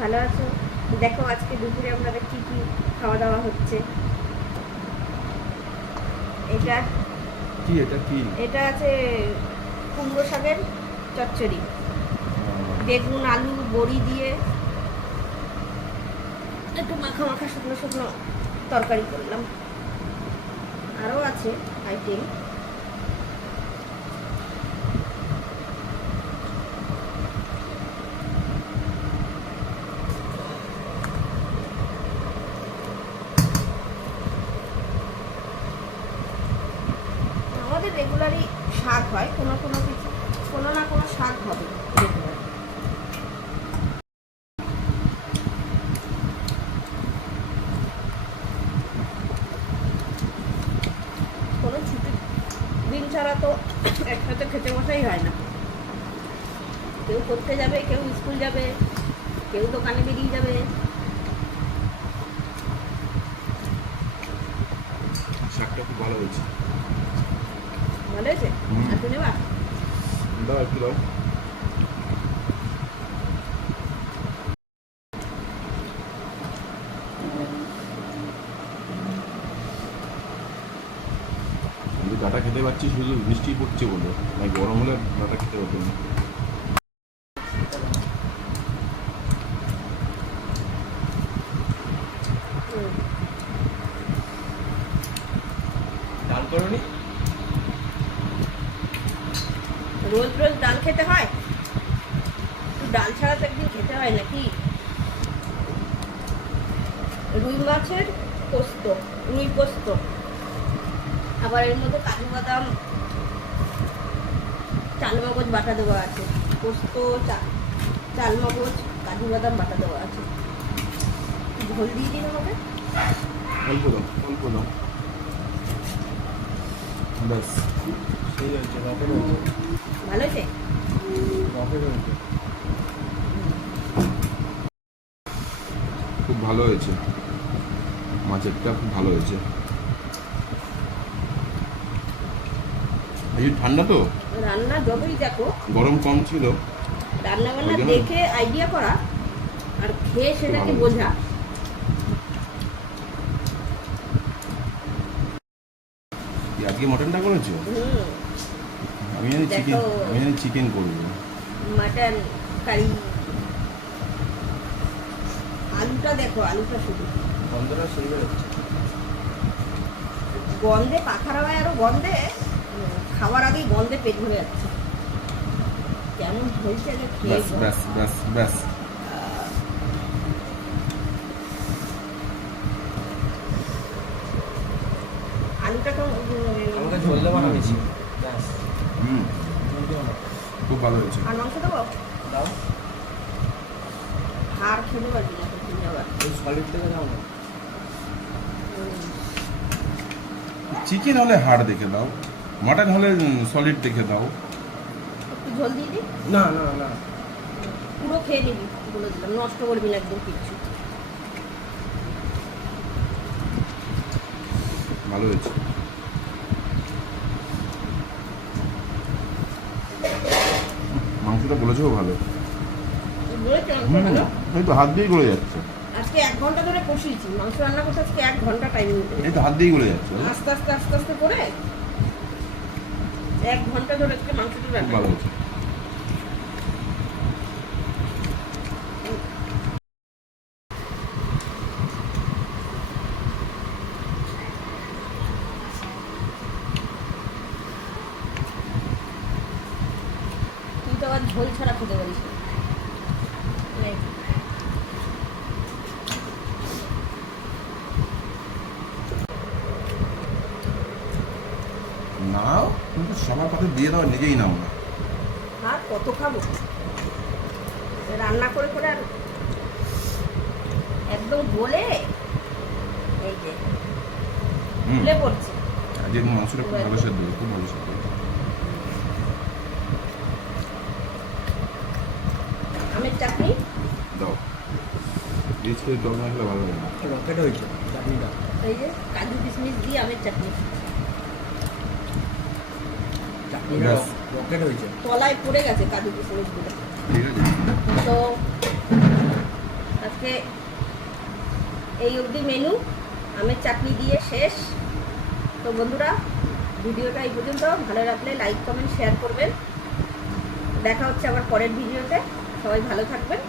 ভালো আছো? দেখো আজকে দুপুরে আমাদের কি কি খাওয়া দাওয়া হচ্ছে। এটা কি এটা কি? এটা আছে কুমড়ো শাকের চচ্চড়ি, বেগুন আলু বড়ি দিয়ে একটু মাখা মাখা শুকনো শুকনো তরকারি করলাম। আরও আছে আইটেম। আমাদের রেগুলারই শাক হয়, কোনো কোনো কিছু কোনো না কোনো শাক হবে রেগুলার। কোনো ছুটি দিন ছাড়া তো একসাথে খেতে বসাই হয় না। কেউ পড়তে যাবে, কেউ স্কুল যাবে, কেউ দোকানে বেরিয়ে যাবে। শাকটা খুব ভালো হয়েছে। ভালো হয়েছে? আর তুমি নেবা? দাও একটু দাও। আমি ডাটা খেতে পাচ্ছি শুধু বৃষ্টি পড়ছে বলে, তাই গরম হলে ডাটা খেতে পারবো না। ডাল করনি? রোজ রোজ ডাল খেতে হয়? ডাল ছাড়া তো একদিন খেতে হয় নাকি? রুই মাছের পোস্ত, রুই পোস্ত, আবার এর মধ্যে কাজু বাদাম চালমগজ বাটা দেওয়া আছে। পোস্ত চালমগজ কাজু বাদাম বাটা দেওয়া আছে। ঝোল দিয়ে দিন আমাকে। অল্প দাও, অল্প দাও। ব্যাস সেই হচ্ছে, রকেট হয়েছে। ভালো হয়েছে? রকেট হয়েছে, খুব ভালো হয়েছে। মাছেরটা খুব ভালো হয়েছে। এই ঠান্ডা তো, রান্না যতই দেখো, গরম কম ছিল। রান্না বান্না ওই জন্য? দেখে আইডিয়া করা আর খেয়ে সেটাকে ভালো। বোঝা। কি আজকে মটনটা করেছো? হুম, আমি জানি চিকেন, দেখো। আমি জানি চিকেন করবো। Mutton curry. আলুটা দেখো, আলুটা শুধু গন্ধটা সেই বেরোচ্ছে। গন্ধে পাখার হয়, আরো গন্ধে খাওয়ার আগেই গন্ধে পেট ভরে যাচ্ছে। কেমন হয়েছে আগে খেয়ে ব্যাস বল। ব্যাস ব্যাস ব্যাস। আলুটা আমাকে ঝোল দেবো না বেশি। ব্যাস। হুম, ঝোল দেবো না। খুব ভালো হয়েছে। আর মাংস দেবো? দাও। হাড় খেতে পারবি না তুমি আবার। ওই সলিড থেকে দাও না। চিকেন হলে হাড় দেখে দাও, মাটন হলে সলিড দেখে দাও। একটু ঝোল দিয়ে দিই। না না না, পুরো খেয়ে নিবি বলে দিলাম, নষ্ট করবি না একদম কিচ্ছু। ভালো হয়েছে। মাংসটা বলেছো ভালো। বলেছি মাংস হুম, ভালো। এই তো হাত দিয়েই গলে যাচ্ছে। আজকে 1 ঘন্টা ধরে কষিয়েছি মাংস রান্না করতে। আজকে 1 ঘন্টা টাইম নিতে এই তো হাত দিয়েই গলে যাচ্ছে। আস্তে আস্তে আস্তে আস্তে করে 1 ঘন্টা ধরে আজকে মাংসটা খুব রান্না ভালো করছি। হয়েছে। তুই তো আবার ঝোল ছাড়া খেতে পারিস না। নে। নাও, কিন্তু সবার পাতে দিয়ে দাও, নিজেই নাও না। আর কত খাবো? রান্না করে করে আর একদম গলে এই যে হুম, ফুলে পড়ছে। আজকে মাংসটা খুব ভালো সেদ্ধ হয়েছে, খুব ভালো সেদ্ধ হয়েছে। আমের চাটনি দাও, রিচ করে টক না খেলে ভালো লাগে না। রকেট হয়েছে চাটনিটা। এই যে কাজু কিশমিশ দিয়ে আমের চাটনি। চাটনিটা ব্যাস। রকেট হয়েছে। তলায় পড়ে গেছে কাজু কিশমিশ গুলো। ঠিক আছে। তো আজকে এই অবধি মেনু, আমের চাটনি দিয়ে শেষ। তো বন্ধুরা, ভিডিওটা এই পর্যন্ত। ভালো লাগলে লাইক কমেন্ট শেয়ার করবেন। দেখা হচ্ছে আবার পরের ভিডিওতে। সবাই ভালো থাকবেন।